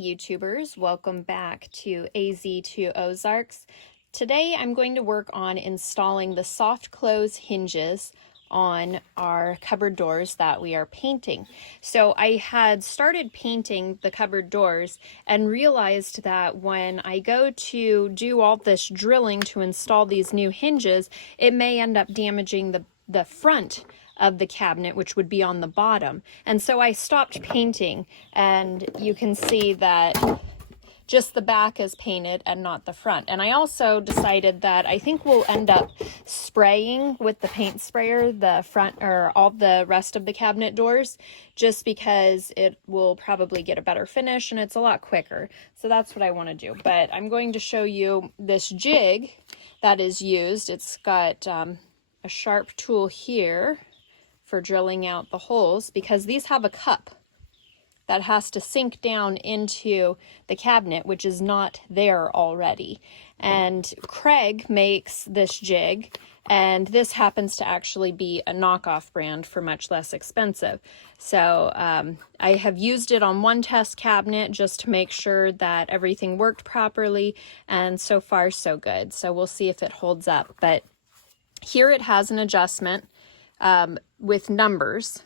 YouTubers, welcome back to AZ2 Ozarks. Today I'm going to work on installing the soft close hinges on our cupboard doors that we are painting. So I had started painting the cupboard doors and realized that when I go to do all this drilling to install these new hinges, it may end up damaging the front of the cabinet, which would be on the bottom. And so I stopped painting, and you can see that just the back is painted and not the front. And I also decided that I think we'll end up spraying with the paint sprayer the front or all the rest of the cabinet doors, just because it will probably get a better finish and it's a lot quicker. So that's what I want to do. But I'm going to show you this jig that is used. It's got a sharp tool here for drilling out the holes, because these have a cup that has to sink down into the cabinet, which is not there already. And Craig makes this jig, and this happens to actually be a knockoff brand for much less expensive. So I have used it on one test cabinet just to make sure that everything worked properly, and so far so good. So we'll see if it holds up. But here it has an adjustment with numbers,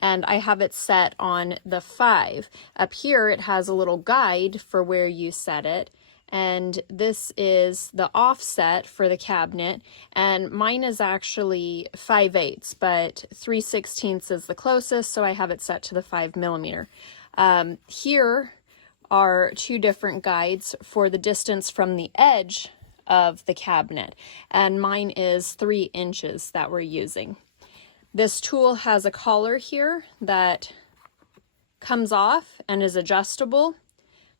and I have it set on the 5. Up here it has a little guide for where you set it, and this is the offset for the cabinet, and mine is actually 5/8, but 3/16 is the closest, so I have it set to the 5mm. Here are 2 different guides for the distance from the edge of the cabinet, and mine is 3 inches that we're using. This tool has a collar here that comes off and is adjustable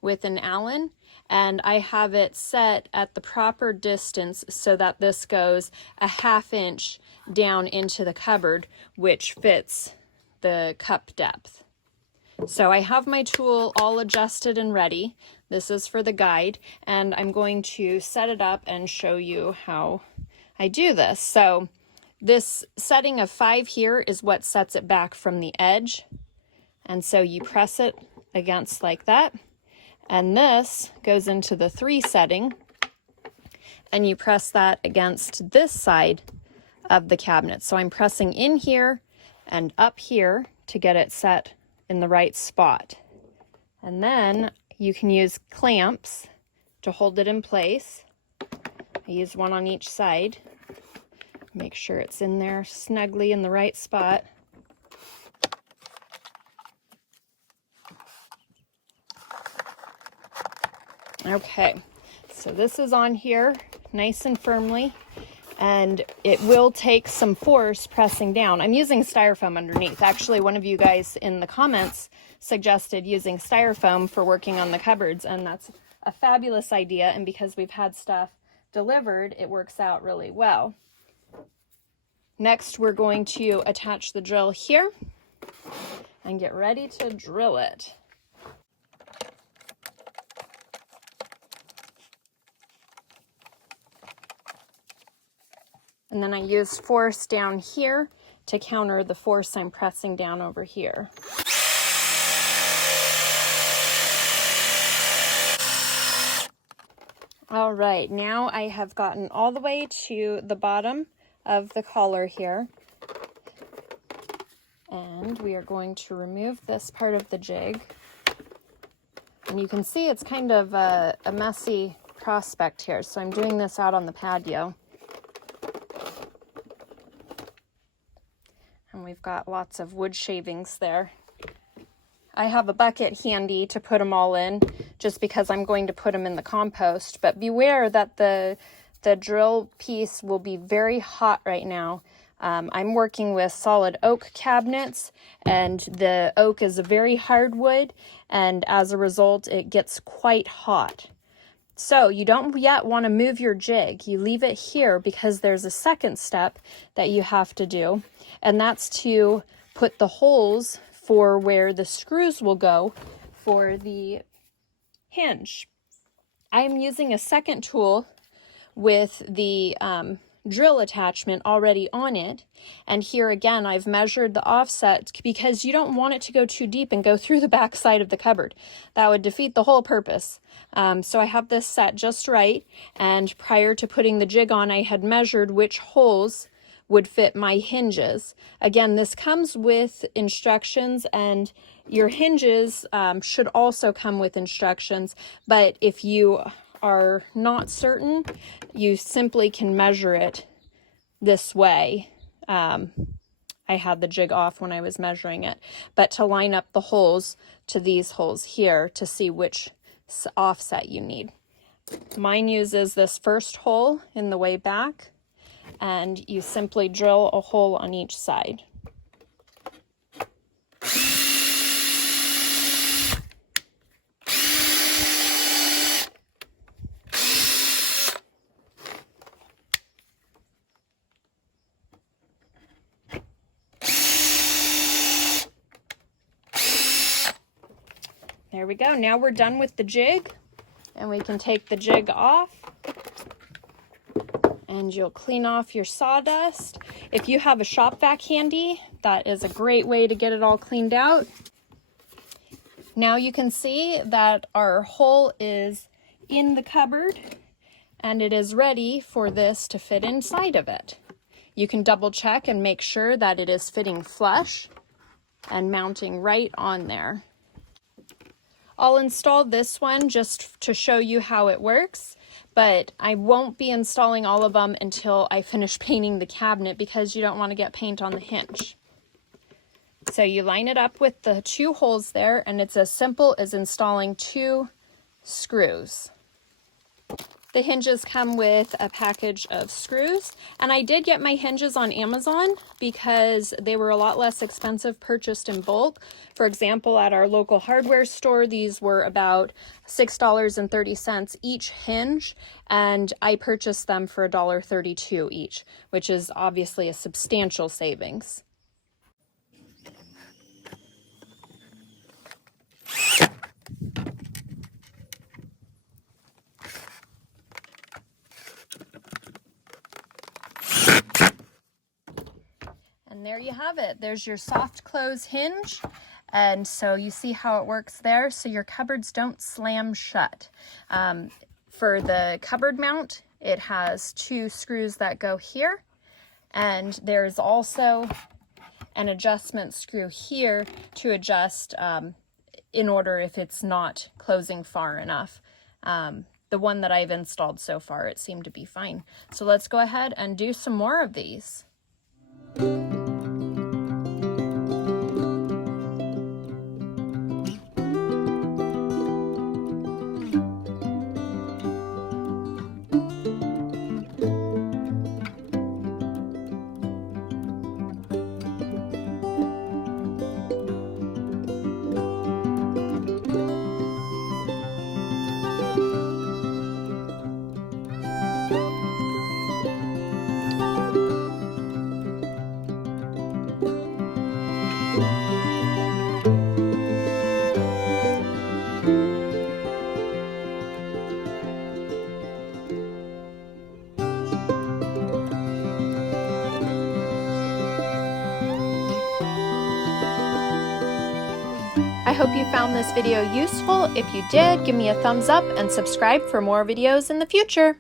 with an Allen, and I have it set at the proper distance so that this goes a 1/2 inch down into the cupboard, which fits the cup depth. So I have my tool all adjusted and ready. This is for the guide, and I'm going to set it up and show you how I do this. So this setting of 5 here is what sets it back from the edge. And so you press it against like that. And this goes into the 3 setting. And you press that against this side of the cabinet. So I'm pressing in here and up here to get it set in the right spot. And then you can use clamps to hold it in place. I use one on each side. Make sure it's in there snugly in the right spot. Okay, so this is on here nice and firmly, and it will take some force pressing down. I'm using styrofoam underneath. Actually, one of you guys in the comments suggested using styrofoam for working on the cupboards, and that's a fabulous idea, and because we've had stuff delivered, it works out really well. Next, we're going to attach the drill here and get ready to drill it. And then I use force down here to counter the force I'm pressing down over here. All right, now I have gotten all the way to the bottom of the collar here, and we are going to remove this part of the jig. And you can see it's kind of a messy prospect here, so I'm doing this out on the patio. And we've got lots of wood shavings there. I have a bucket handy to put them all in, just because I'm going to put them in the compost, but beware that the drill piece will be very hot right now. I'm working with solid oak cabinets, and the oak is a very hard wood, and as a result it gets quite hot. So you don't yet want to move your jig. You leave it here because there's a second step that you have to do, and that's to put the holes for where the screws will go for the hinge. I'm using a second tool with the drill attachment already on it. And here again, I've measured the offset because you don't want it to go too deep and go through the back side of the cupboard. That would defeat the whole purpose. So I have this set just right, and prior to putting the jig on, I had measured which holes would fit my hinges. Again, this comes with instructions, and your hinges should also come with instructions, but if you are not certain, you simply can measure it this way. I had the jig off when I was measuring it, but to line up the holes to these holes here to see which offset you need. Mine uses this first hole in the way back, and you simply drill a hole on each side. There we go. Now we're done with the jig, and we can take the jig off, and you'll clean off your sawdust. If you have a shop vac handy, that is a great way to get it all cleaned out. Now you can see that our hole is in the cupboard, and it is ready for this to fit inside of it. You can double check and make sure that it is fitting flush and mounting right on there. I'll install this one just to show you how it works, but I won't be installing all of them until I finish painting the cabinet because you don't want to get paint on the hinge. So you line it up with the 2 holes there, and it's as simple as installing 2 screws. The hinges come with a package of screws, and I did get my hinges on Amazon because they were a lot less expensive purchased in bulk. For example, at our local hardware store, these were about $6.30 each hinge, and I purchased them for $1.32 each, which is obviously a substantial savings. And there you have it. There's your soft close hinge. And so you see how it works there. So your cupboards don't slam shut. For the cupboard mount, it has 2 screws that go here. And there's also an adjustment screw here to adjust in order if it's not closing far enough. The one that I've installed so far, it seemed to be fine. So let's go ahead and do some more of these. I hope you found this video useful. If you did, give me a thumbs up and subscribe for more videos in the future.